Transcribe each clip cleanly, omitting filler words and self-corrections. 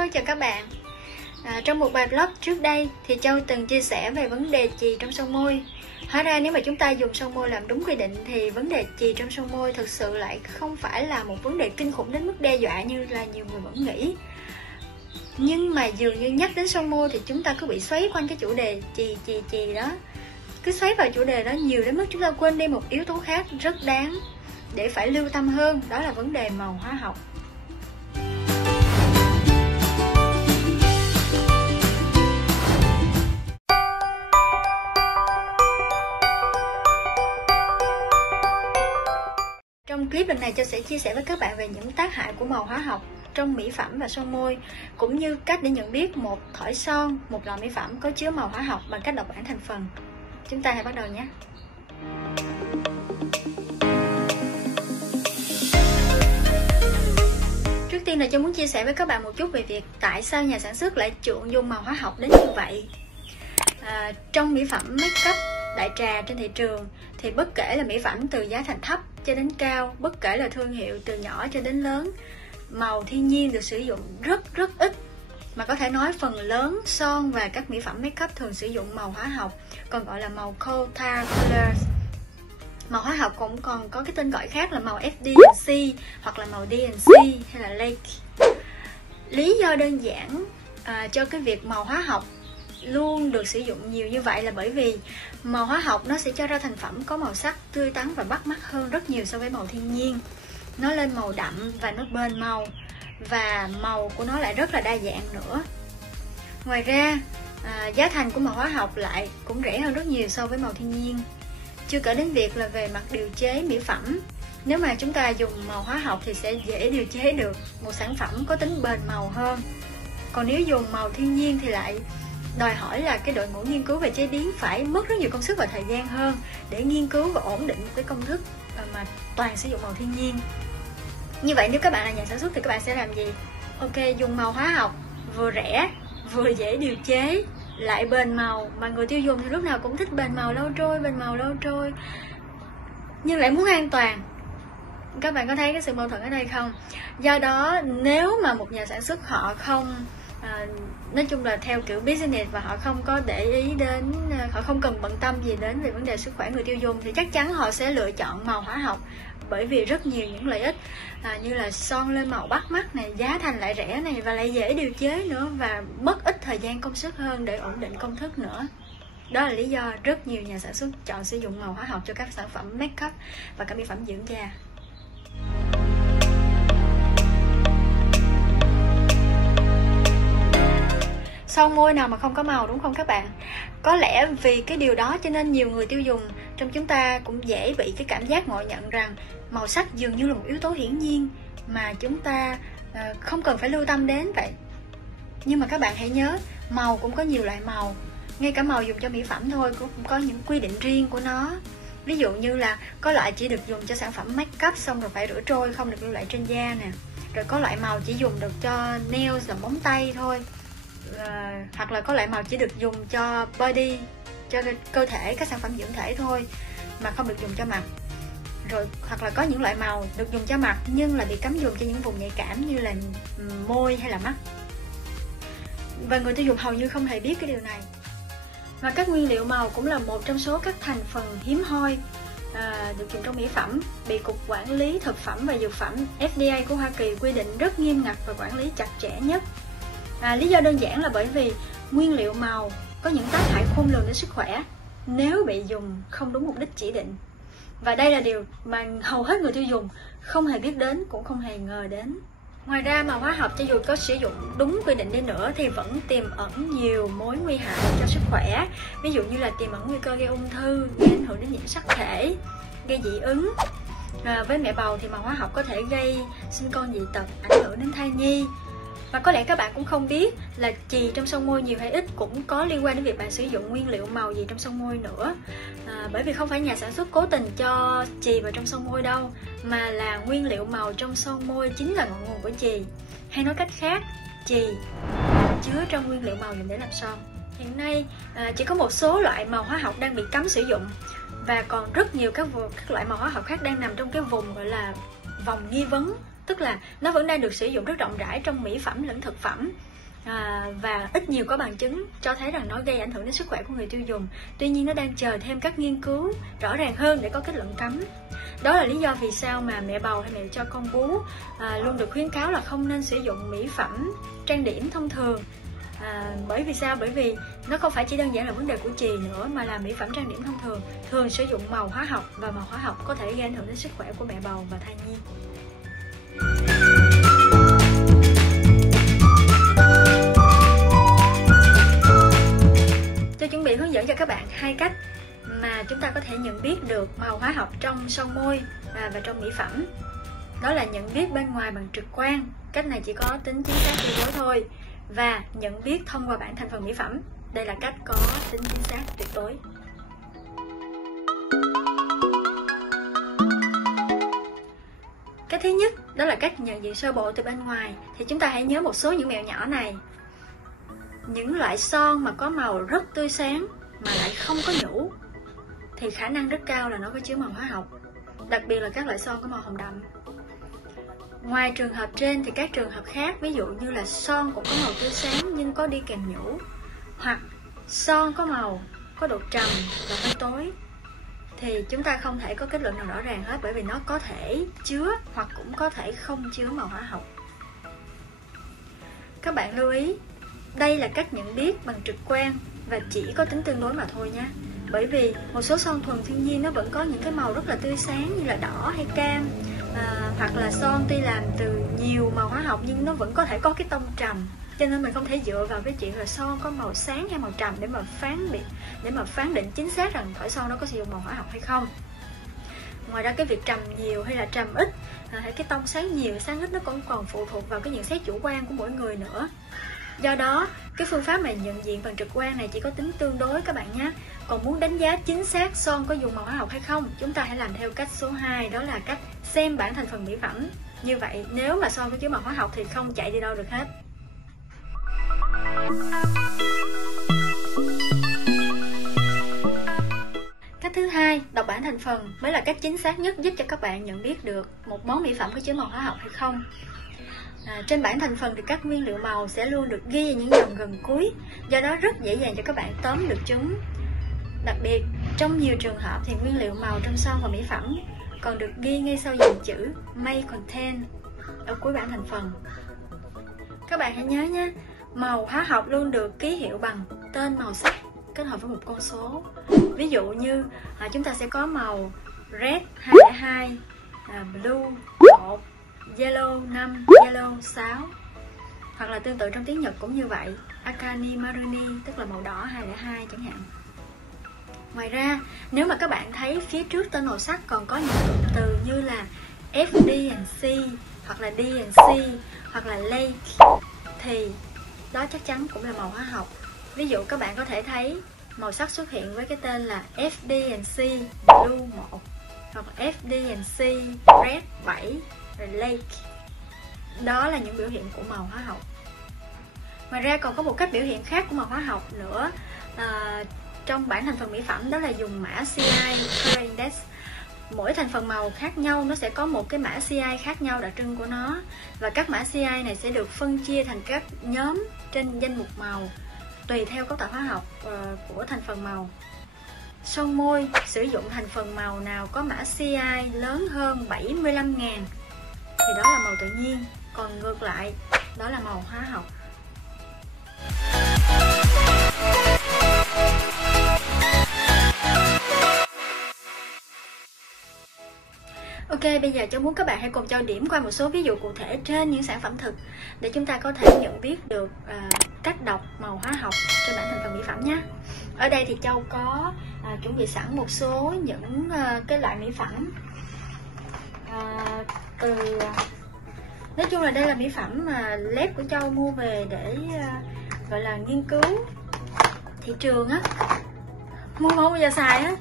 Hello, chào các bạn. Trong một bài blog trước đây thì Châu từng chia sẻ về vấn đề chì trong son môi. Hóa ra nếu mà chúng ta dùng son môi làm đúng quy định thì vấn đề chì trong son môi thực sự lại không phải là một vấn đề kinh khủng đến mức đe dọa như là nhiều người vẫn nghĩ. Nhưng mà dường như nhắc đến son môi thì chúng ta cứ bị xoáy quanh cái chủ đề chì đó. Cứ xoáy vào chủ đề đó nhiều đến mức chúng ta quên đi một yếu tố khác rất đáng để phải lưu tâm hơn, đó là vấn đề màu hóa học. Trong clip lần này Châu sẽ chia sẻ với các bạn về những tác hại của màu hóa học trong mỹ phẩm và son môi, cũng như cách để nhận biết một thỏi son, một lọ mỹ phẩm có chứa màu hóa học bằng cách đọc bảng thành phần. Chúng ta hãy bắt đầu nhé! Trước tiên là Châu muốn chia sẻ với các bạn một chút về việc tại sao nhà sản xuất lại chuộng dùng màu hóa học đến như vậy. Trong mỹ phẩm make up đại trà trên thị trường thì bất kể là mỹ phẩm từ giá thành thấp cho đến cao, bất kể là thương hiệu từ nhỏ cho đến lớn, màu thiên nhiên được sử dụng rất ít. Mà có thể nói phần lớn son và các mỹ phẩm make up thường sử dụng màu hóa học, còn gọi là màu coal tar colors. Màu hóa học cũng còn có cái tên gọi khác là màu FD&C hoặc là màu D&C hay là Lake. Lý do đơn giản cho cái việc màu hóa học luôn được sử dụng nhiều như vậy là bởi vì màu hóa học nó sẽ cho ra thành phẩm có màu sắc tươi tắn và bắt mắt hơn rất nhiều so với màu thiên nhiên. Nó lên màu đậm và nó bền màu, và màu của nó lại rất là đa dạng nữa. Ngoài ra giá thành của màu hóa học lại cũng rẻ hơn rất nhiều so với màu thiên nhiên. Chưa kể đến việc là về mặt điều chế mỹ phẩm, nếu mà chúng ta dùng màu hóa học thì sẽ dễ điều chế được một sản phẩm có tính bền màu hơn. Còn nếu dùng màu thiên nhiên thì lại đòi hỏi là cái đội ngũ nghiên cứu về chế biến phải mất rất nhiều công sức và thời gian hơn để nghiên cứu và ổn định một cái công thức mà toàn sử dụng màu thiên nhiên. Như vậy nếu các bạn là nhà sản xuất thì các bạn sẽ làm gì? Ok, dùng màu hóa học vừa rẻ, vừa dễ điều chế, lại bền màu, mà người tiêu dùng thì lúc nào cũng thích bền màu lâu trôi, nhưng lại muốn an toàn. Các bạn có thấy cái sự mâu thuẫn ở đây không? Do đó nếu mà một nhà sản xuất họ không nói chung là theo kiểu business và họ không có để ý đến, họ không cần bận tâm gì đến về vấn đề sức khỏe người tiêu dùng thì chắc chắn họ sẽ lựa chọn màu hóa học, bởi vì rất nhiều những lợi ích như là son lên màu bắt mắt này, giá thành lại rẻ này, và lại dễ điều chế nữa, và mất ít thời gian công sức hơn để ổn định công thức nữa. Đó là lý do rất nhiều nhà sản xuất chọn sử dụng màu hóa học cho các sản phẩm make up và các mỹ phẩm dưỡng da. Son môi nào mà không có màu, đúng không các bạn? Có lẽ vì cái điều đó cho nên nhiều người tiêu dùng trong chúng ta cũng dễ bị cái cảm giác ngộ nhận rằng màu sắc dường như là một yếu tố hiển nhiên mà chúng ta không cần phải lưu tâm đến vậy. Nhưng mà các bạn hãy nhớ, màu cũng có nhiều loại màu. Ngay cả màu dùng cho mỹ phẩm thôi cũng có những quy định riêng của nó. Ví dụ như là có loại chỉ được dùng cho sản phẩm make up xong rồi phải rửa trôi, không được lưu lại trên da nè. Rồi có loại màu chỉ dùng được cho nails là móng tay thôi. Hoặc là có loại màu chỉ được dùng cho body, cho cơ thể, các sản phẩm dưỡng thể thôi, mà không được dùng cho mặt. Rồi hoặc là có những loại màu được dùng cho mặt nhưng là bị cấm dùng cho những vùng nhạy cảm như là môi hay là mắt. Và người tiêu dùng hầu như không hề biết cái điều này. Và các nguyên liệu màu cũng là một trong số các thành phần hiếm hoi được dùng trong mỹ phẩm, bị Cục Quản lý Thực phẩm và Dược phẩm FDA của Hoa Kỳ quy định rất nghiêm ngặt và quản lý chặt chẽ nhất. Lý do đơn giản là bởi vì nguyên liệu màu có những tác hại khôn lường đến sức khỏe nếu bị dùng không đúng mục đích chỉ định. Và đây là điều mà hầu hết người tiêu dùng không hề biết đến, cũng không hề ngờ đến. Ngoài ra, màu hóa học cho dù có sử dụng đúng quy định đi nữa thì vẫn tiềm ẩn nhiều mối nguy hại cho sức khỏe. Ví dụ như là tiềm ẩn nguy cơ gây ung thư, gây ảnh hưởng đến nhiễm sắc thể, gây dị ứng. Với mẹ bầu thì màu hóa học có thể gây sinh con dị tật, ảnh hưởng đến thai nhi. Và có lẽ các bạn cũng không biết là chì trong son môi nhiều hay ít cũng có liên quan đến việc bạn sử dụng nguyên liệu màu gì trong son môi nữa. Bởi vì không phải nhà sản xuất cố tình cho chì vào trong son môi đâu, mà là nguyên liệu màu trong son môi chính là ngọn nguồn của chì. Hay nói cách khác, chì chứa trong nguyên liệu màu dùng để làm son. Hiện nay chỉ có một số loại màu hóa học đang bị cấm sử dụng, và còn rất nhiều các loại màu hóa học khác đang nằm trong cái vùng gọi là vòng nghi vấn tức là nó vẫn đang được sử dụng rất rộng rãi trong mỹ phẩm lẫn thực phẩm. Và ít nhiều có bằng chứng cho thấy rằng nó gây ảnh hưởng đến sức khỏe của người tiêu dùng. Tuy nhiên nó đang chờ thêm các nghiên cứu rõ ràng hơn để có kết luận cấm. Đó là lý do vì sao mà mẹ bầu hay mẹ cho con bú luôn được khuyến cáo là không nên sử dụng mỹ phẩm trang điểm thông thường. Bởi vì sao? Bởi vì nó không phải chỉ đơn giản là vấn đề của chì nữa, mà là mỹ phẩm trang điểm thông thường thường sử dụng màu hóa học, và màu hóa học có thể gây ảnh hưởng đến sức khỏe của mẹ bầu và thai nhi. Tôi chuẩn bị hướng dẫn cho các bạn 2 cách mà chúng ta có thể nhận biết được màu hóa học trong son môi và trong mỹ phẩm. Đó là nhận biết bên ngoài bằng trực quan, cách này chỉ có tính chính xác tuyệt đối thôi, và nhận biết thông qua bảng thành phần mỹ phẩm, đây là cách có tính chính xác tuyệt đối. Cách thứ nhất đó là cách nhận diện sơ bộ từ bên ngoài. Thì chúng ta hãy nhớ một số những mẹo nhỏ này. Những loại son mà có màu rất tươi sáng mà lại không có nhũ thì khả năng rất cao là nó có chứa màu hóa học, đặc biệt là các loại son có màu hồng đậm. Ngoài trường hợp trên thì các trường hợp khác, ví dụ như là son cũng có màu tươi sáng nhưng có đi kèm nhũ, hoặc son có màu có độ trầm và hơi tối, thì chúng ta không thể có kết luận nào rõ ràng hết, bởi vì nó có thể chứa hoặc cũng có thể không chứa màu hóa học. Các bạn lưu ý, đây là cách nhận biết bằng trực quan và chỉ có tính tương đối mà thôi nhé. Bởi vì một số son thuần thiên nhiên nó vẫn có những cái màu rất là tươi sáng như là đỏ hay cam, hoặc là son tuy làm từ nhiều màu hóa học nhưng nó vẫn có thể có cái tông trầm. Cho nên mình không thể dựa vào cái chuyện là son có màu sáng hay màu trầm để mà phán định chính xác rằng thỏi son đó có sử dụng màu hóa học hay không. Ngoài ra cái việc trầm nhiều hay là trầm ít, hay cái tông sáng nhiều sáng ít, nó cũng còn phụ thuộc vào cái nhận xét chủ quan của mỗi người nữa. Do đó cái phương pháp mà nhận diện bằng trực quan này chỉ có tính tương đối các bạn nhé. Còn muốn đánh giá chính xác son có dùng màu hóa học hay không, chúng ta hãy làm theo cách số 2, đó là cách xem bảng thành phần mỹ phẩm. Như vậy nếu mà son có chứa màu hóa học thì không chạy đi đâu được hết. Cách thứ 2, đọc bảng thành phần mới là cách chính xác nhất giúp cho các bạn nhận biết được một món mỹ phẩm có chứa màu hóa học hay không. Trên bảng thành phần thì các nguyên liệu màu sẽ luôn được ghi ở những dòng gần cuối, do đó rất dễ dàng cho các bạn tóm được chúng. Đặc biệt trong nhiều trường hợp thì nguyên liệu màu trong son và mỹ phẩm còn được ghi ngay sau dòng chữ may contain ở cuối bảng thành phần. Các bạn hãy nhớ nhé, màu hóa học luôn được ký hiệu bằng tên màu sắc kết hợp với một con số. Ví dụ như chúng ta sẽ có màu red 202, blue 1, yellow 5, yellow 6. Hoặc là tương tự trong tiếng Nhật cũng như vậy, akani maruni tức là màu đỏ 202 chẳng hạn. Ngoài ra, nếu mà các bạn thấy phía trước tên màu sắc còn có những cụm từ như là FD&C hoặc là D&C hoặc là lake thì đó chắc chắn cũng là màu hóa học. Ví dụ các bạn có thể thấy màu sắc xuất hiện với cái tên là FD&C blue 1 hoặc FD&C red 7 rồi lake. Đó là những biểu hiện của màu hóa học. Ngoài ra còn có một cách biểu hiện khác của màu hóa học nữa trong bảng thành phần mỹ phẩm, đó là dùng mã CI Color Index. Mỗi thành phần màu khác nhau nó sẽ có một cái mã CI khác nhau đặc trưng của nó, và các mã CI này sẽ được phân chia thành các nhóm trên danh mục màu tùy theo cấu tạo hóa học của thành phần màu. Son môi sử dụng thành phần màu nào có mã CI lớn hơn 75.000 thì đó là màu tự nhiên, còn ngược lại đó là màu hóa học. Ok, bây giờ cháu muốn các bạn hãy cùng Châu điểm qua một số ví dụ cụ thể trên những sản phẩm thực để chúng ta có thể nhận biết được cách đọc màu hóa học trên bảng thành phần mỹ phẩm nhé. Ở đây thì Châu có chuẩn bị sẵn một số những cái loại mỹ phẩm nói chung là đây là mỹ phẩm mà lab của Châu mua về để gọi là nghiên cứu thị trường á, mua không bao giờ xài á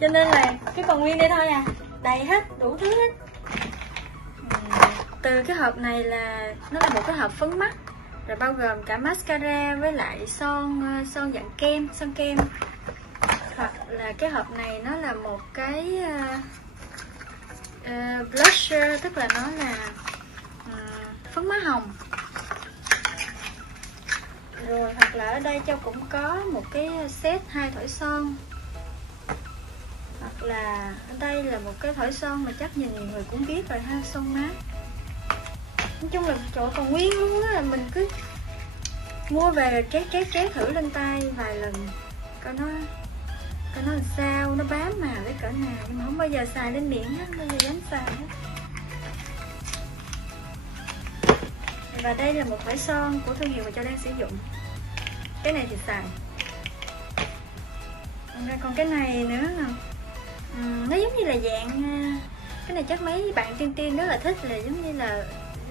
cho nên là cái còn nguyên đây thôi à, đầy hết đủ thứ hết. Từ cái hộp này là nó là một cái hộp phấn mắt, rồi bao gồm cả mascara với lại son dạng kem, son kem. Hoặc là cái hộp này nó là một cái blusher, tức là nó là phấn má hồng. Rồi hoặc là ở đây Châu cũng có một cái set 2 thỏi son, hoặc là ở đây là một cái thỏi son mà chắc nhìn nhiều người cũng biết rồi ha, son mát. Nói chung là chỗ còn nguyên luôn á, mình cứ mua về trét thử lên tay vài lần coi nó làm sao, nó bám mà với cỡ nào, nhưng mà không bao giờ xài lên miệng hết, không bao giờ dám xài hết. Và đây là một thỏi son của thương hiệu mà Châu đang sử dụng. Cái này thì xài. Còn cái này nữa, nó giống như là dạng, cái này chắc mấy bạn tiên rất là thích, là giống như là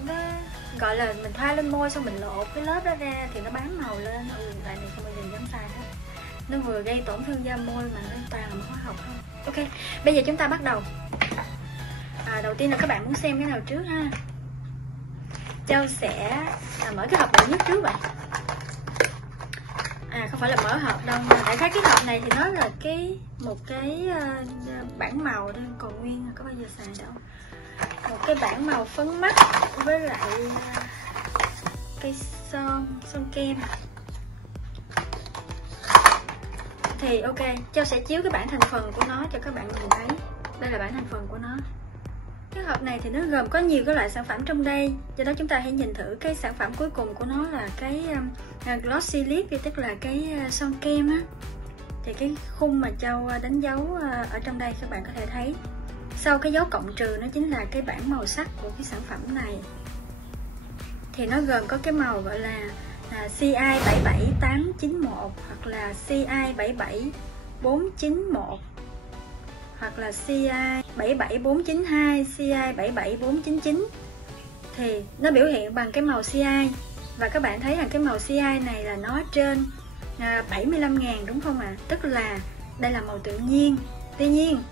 nó gọi là mình thoa lên môi xong mình lột cái lớp đó ra thì nó bám màu lên. Tại này không bao giờ dám xài hết, nó vừa gây tổn thương da môi mà nó toàn là hóa học không. Ok, bây giờ chúng ta bắt đầu. Đầu tiên là các bạn muốn xem cái nào trước ha. Châu sẽ mở cái hộp bự nhất trước vậy. Không phải là mở hộp đâu, mà tại thấy cái hộp này thì nó là một cái bảng màu thôi, còn nguyên có bao giờ xài đâu. Một cái bảng màu phấn mắt với lại cây son kem. Thì ok, Châu sẽ chiếu cái bảng thành phần của nó cho các bạn nhìn thấy. Đây là bảng thành phần của nó. Cái hộp này thì nó gồm có nhiều cái loại sản phẩm trong đây, do đó chúng ta hãy nhìn thử cái sản phẩm cuối cùng của nó là cái glossy lip, tức là cái son kem á. Thì cái khung mà Châu đánh dấu ở trong đây các bạn có thể thấy. Sau cái dấu cộng trừ nó chính là cái bảng màu sắc của cái sản phẩm này. Thì nó gồm có cái màu gọi là CI 77891 hoặc là CI 77491 hoặc là CI 77492, CI 77499. Thì nó biểu hiện bằng cái màu CI. Và các bạn thấy rằng cái màu CI này là nó trên 75.000 đúng không ạ? Tức là đây là màu tự nhiên. Tuy nhiên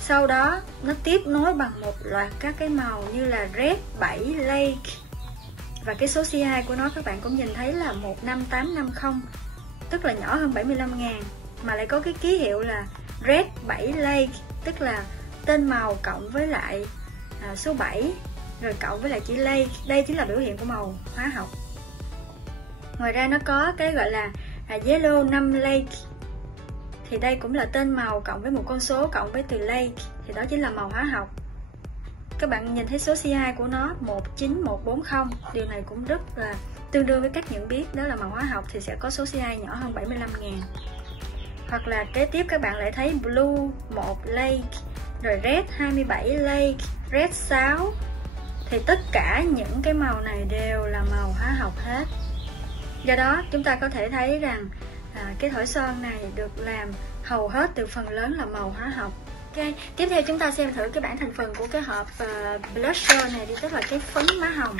sau đó nó tiếp nối bằng một loạt các cái màu như là Red 7 Lake. Và cái số CI của nó các bạn cũng nhìn thấy là 15850, tức là nhỏ hơn 75.000, mà lại có cái ký hiệu là Red 7 Lake, tức là tên màu cộng với lại số 7 rồi cộng với lại chữ Lake. Đây chính là biểu hiện của màu hóa học. Ngoài ra nó có cái gọi là Yellow 5 Lake, thì đây cũng là tên màu cộng với một con số cộng với từ Lake, thì đó chính là màu hóa học. Các bạn nhìn thấy số CI của nó 19140, điều này cũng rất là tương đương với cách nhận biết, đó là màu hóa học thì sẽ có số CI nhỏ hơn 75.000. Hoặc là kế tiếp các bạn lại thấy Blue 1 Lake, rồi Red 27 Lake, Red 6. Thì tất cả những cái màu này đều là màu hóa học hết. Do đó chúng ta có thể thấy rằng cái thỏi son này được làm hầu hết từ phần lớn là màu hóa học. Ok, tiếp theo chúng ta xem thử cái bảng thành phần của cái hộp blusher này đi, tức là cái phấn má hồng.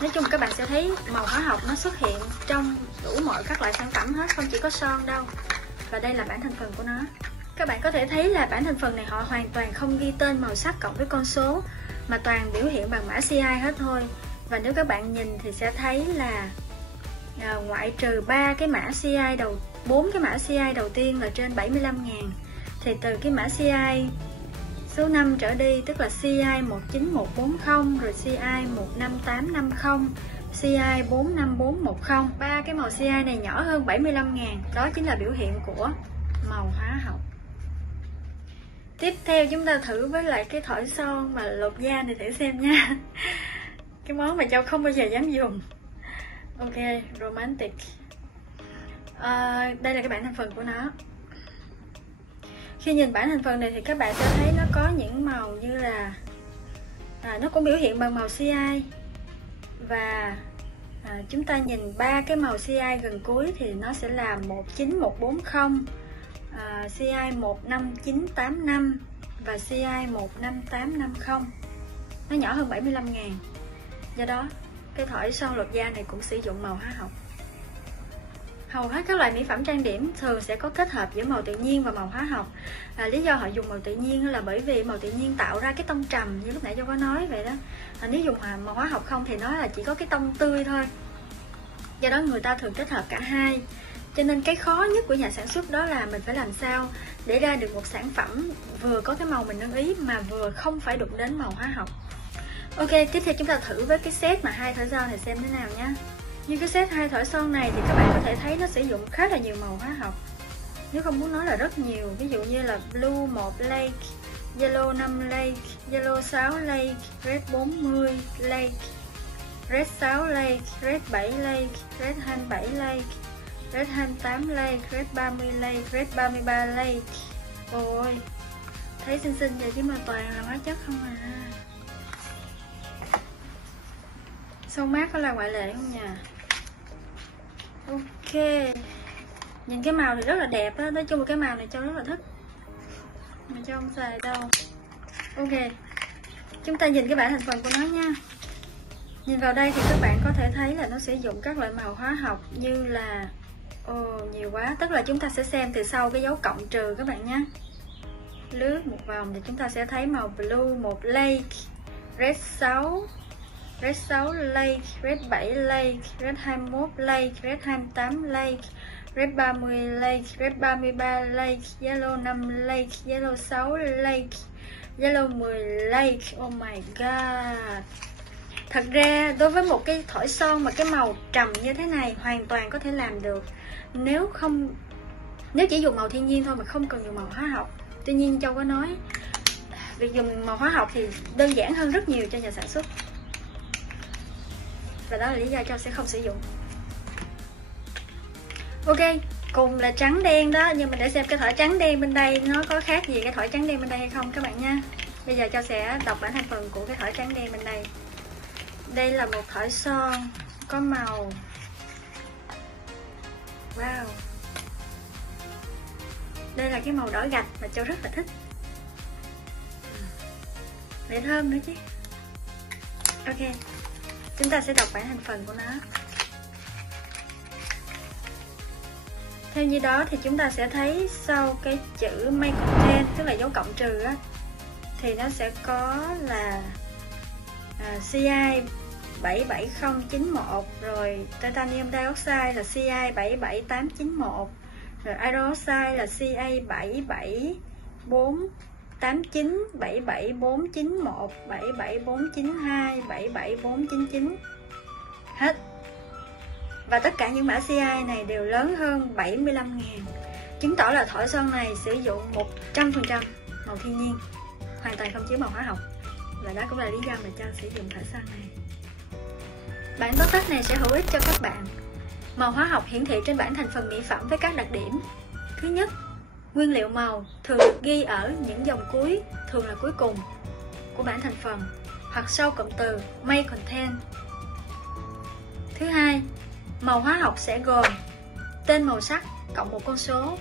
Nói chung các bạn sẽ thấy màu hóa học nó xuất hiện trong đủ mọi các loại sản phẩm hết, không chỉ có son đâu. Và đây là bảng thành phần của nó. Các bạn có thể thấy là bảng thành phần này họ hoàn toàn không ghi tên màu sắc cộng với con số, mà toàn biểu hiện bằng mã CI hết thôi. Và nếu các bạn nhìn thì sẽ thấy là ngoại trừ 4 cái mã CI đầu tiên là trên 75.000, thì từ cái mã CI số 5 trở đi, tức là CI 19140, rồi CI 15850, CI 45410, 3 cái màu CI này nhỏ hơn 75.000, đó chính là biểu hiện của màu hóa học. Tiếp theo chúng ta thử với lại cái thỏi son mà lột da này thử xem nha. Cái món mà Châu không bao giờ dám dùng. Ok, romantic. Đây là cái bảng thành phần của nó. Khi nhìn bảng thành phần này thì các bạn sẽ thấy nó có những màu như là nó cũng biểu hiện bằng màu CI. Và chúng ta nhìn 3 cái màu CI gần cuối thì nó sẽ là 19140, CI 15985 và CI 15850. Nó nhỏ hơn 75.000. Do đó cái thỏi son lột da này cũng sử dụng màu hóa học. Hầu hết các loại mỹ phẩm trang điểm thường sẽ có kết hợp giữa màu tự nhiên và màu hóa học. Lý do họ dùng màu tự nhiên là bởi vì màu tự nhiên tạo ra cái tông trầm như lúc nãy Châu có nói vậy đó. Nếu dùng màu hóa học không thì nó là chỉ có cái tông tươi thôi. Do đó người ta thường kết hợp cả hai. Cho nên cái khó nhất của nhà sản xuất đó là mình phải làm sao để ra được một sản phẩm vừa có cái màu mình ưng ý mà vừa không phải đụng đến màu hóa học. Ok, tiếp theo chúng ta thử với cái set mà 2 thỏi son này xem thế nào nhé. Như cái set 2 thỏi son này thì các bạn có thể thấy nó sử dụng khá là nhiều màu hóa học. Nếu không muốn nói là rất nhiều, ví dụ như là blue 1 lake, yellow 5 lake, yellow 6 lake, red 40 lake, red 6 lake, red 7 lake, red 27 lake, red 28 lake, red 30 lake, red 33 lake. Ôi, thấy xinh xinh vậy chứ mà toàn là hóa chất không à. Son mát có là ngoại lệ không nha. Ok, nhìn cái màu thì rất là đẹp đó. Nói chung là cái màu này Châu rất là thích, mà Châu không xài đâu. Ok, chúng ta nhìn cái bảng thành phần của nó nha. Nhìn vào đây thì các bạn có thể thấy là nó sử dụng các loại màu hóa học như là nhiều quá, tức là chúng ta sẽ xem từ sau cái dấu cộng trừ các bạn nhé. Lướt một vòng thì chúng ta sẽ thấy màu blue 1 lake, red 6 lake, red 7 lake, red 21 lake, red 28 lake, red 30 lake, red 33 lake, yellow 5 lake, yellow 6 lake, yellow 10 lake. Oh my god. Thật ra đối với một cái thỏi son mà cái màu trầm như thế này hoàn toàn có thể làm được nếu chỉ dùng màu thiên nhiên thôi mà không cần dùng màu hóa học. Tuy nhiên Châu có nói việc dùng màu hóa học thì đơn giản hơn rất nhiều cho nhà sản xuất, và đó là lý do Châu sẽ không sử dụng. Ok, cùng là trắng đen đó, nhưng mà để xem cái thỏi trắng đen bên đây nó có khác gì cái thỏi trắng đen bên đây hay không các bạn nha. Bây giờ Châu sẽ đọc bảng thành phần của cái thỏi trắng đen bên đây. Đây là một thỏi son có màu wow, đây là cái màu đỏ gạch mà Châu rất là thích, để thơm nữa chứ. Ok, chúng ta sẽ đọc bảng thành phần của nó. Theo như đó thì chúng ta sẽ thấy sau cái chữ may contain, tức là dấu cộng trừ á, thì nó sẽ có là CI 77091, rồi titanium dioxide là CI 77891, rồi iron oxide là CI 77489, 77491, 77492, 77499 hết. Và tất cả những mã CI này đều lớn hơn 75.000, chứng tỏ là thỏi son này sử dụng 100% màu thiên nhiên, hoàn toàn không chứa màu hóa học. Và đó cũng là lý do mà Châu sử dụng thỏi son này. Bản tóm tắt này sẽ hữu ích cho các bạn. Màu hóa học hiển thị trên bảng thành phần mỹ phẩm với các đặc điểm. Thứ nhất, nguyên liệu màu thường được ghi ở những dòng cuối, thường là cuối cùng của bảng thành phần, hoặc sau cụm từ may contain. Thứ hai, màu hóa học sẽ gồm tên màu sắc cộng một con số,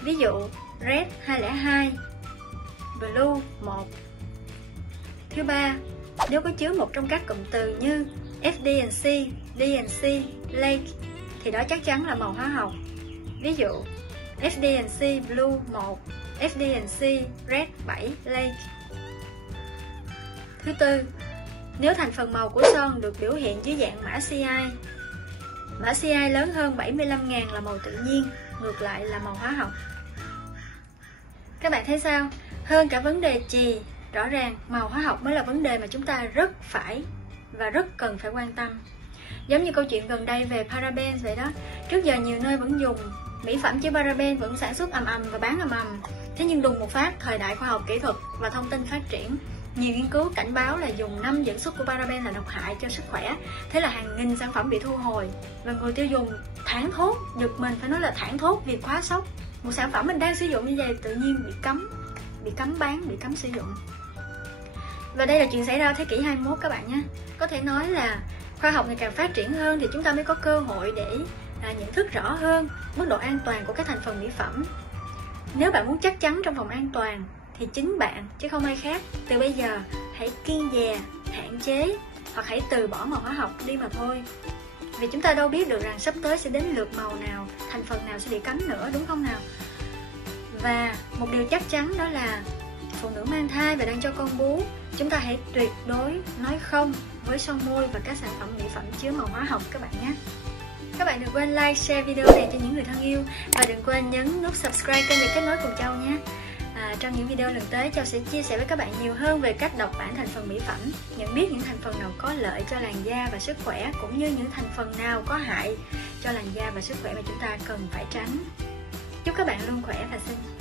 ví dụ red 202, blue 1. Thứ ba, nếu có chứa một trong các cụm từ như FD&C, D&C, lake thì đó chắc chắn là màu hóa học, ví dụ FD&C blue 1, FD&C red 7 lake. Thứ tư, nếu thành phần màu của son được biểu hiện dưới dạng mã CI, mã CI lớn hơn 75.000 là màu tự nhiên, ngược lại là màu hóa học. Các bạn thấy sao? Hơn cả vấn đề chì, rõ ràng màu hóa học mới là vấn đề mà chúng ta rất cần phải quan tâm. Giống như câu chuyện gần đây về paraben vậy đó. Trước giờ nhiều nơi vẫn dùng mỹ phẩm chứa paraben, vẫn sản xuất ầm ầm và bán ầm ầm. Thế nhưng đùng một phát, thời đại khoa học kỹ thuật và thông tin phát triển, nhiều nghiên cứu cảnh báo là dùng 5 dẫn xuất của paraben là độc hại cho sức khỏe. Thế là hàng nghìn sản phẩm bị thu hồi và người tiêu dùng thảng thốt, giật mình, phải nói là thảng thốt vì quá sốc. Một sản phẩm mình đang sử dụng như vậy tự nhiên bị cấm bán, bị cấm sử dụng. Và đây là chuyện xảy ra thế kỷ 21 các bạn nhé. Có thể nói là khoa học ngày càng phát triển hơn thì chúng ta mới có cơ hội để nhận thức rõ hơn mức độ an toàn của các thành phần mỹ phẩm. Nếu bạn muốn chắc chắn trong phòng an toàn thì chính bạn chứ không ai khác từ bây giờ hãy kiêng dè, hạn chế hoặc hãy từ bỏ màu hóa học đi mà thôi. Vì chúng ta đâu biết được rằng sắp tới sẽ đến lượt màu nào, thành phần nào sẽ bị cấm nữa, đúng không nào? Và một điều chắc chắn đó là phụ nữ mang thai và đang cho con bú, chúng ta hãy tuyệt đối nói không với son môi và các sản phẩm mỹ phẩm chứa màu hóa học các bạn nhé. Các bạn đừng quên like, share video này cho những người thân yêu. Và đừng quên nhấn nút subscribe kênh để kết nối cùng Châu nhé. Trong những video lần tới, Châu sẽ chia sẻ với các bạn nhiều hơn về cách đọc bảng thành phần mỹ phẩm, nhận biết những thành phần nào có lợi cho làn da và sức khỏe, cũng như những thành phần nào có hại cho làn da và sức khỏe mà chúng ta cần phải tránh. Chúc các bạn luôn khỏe và xinh.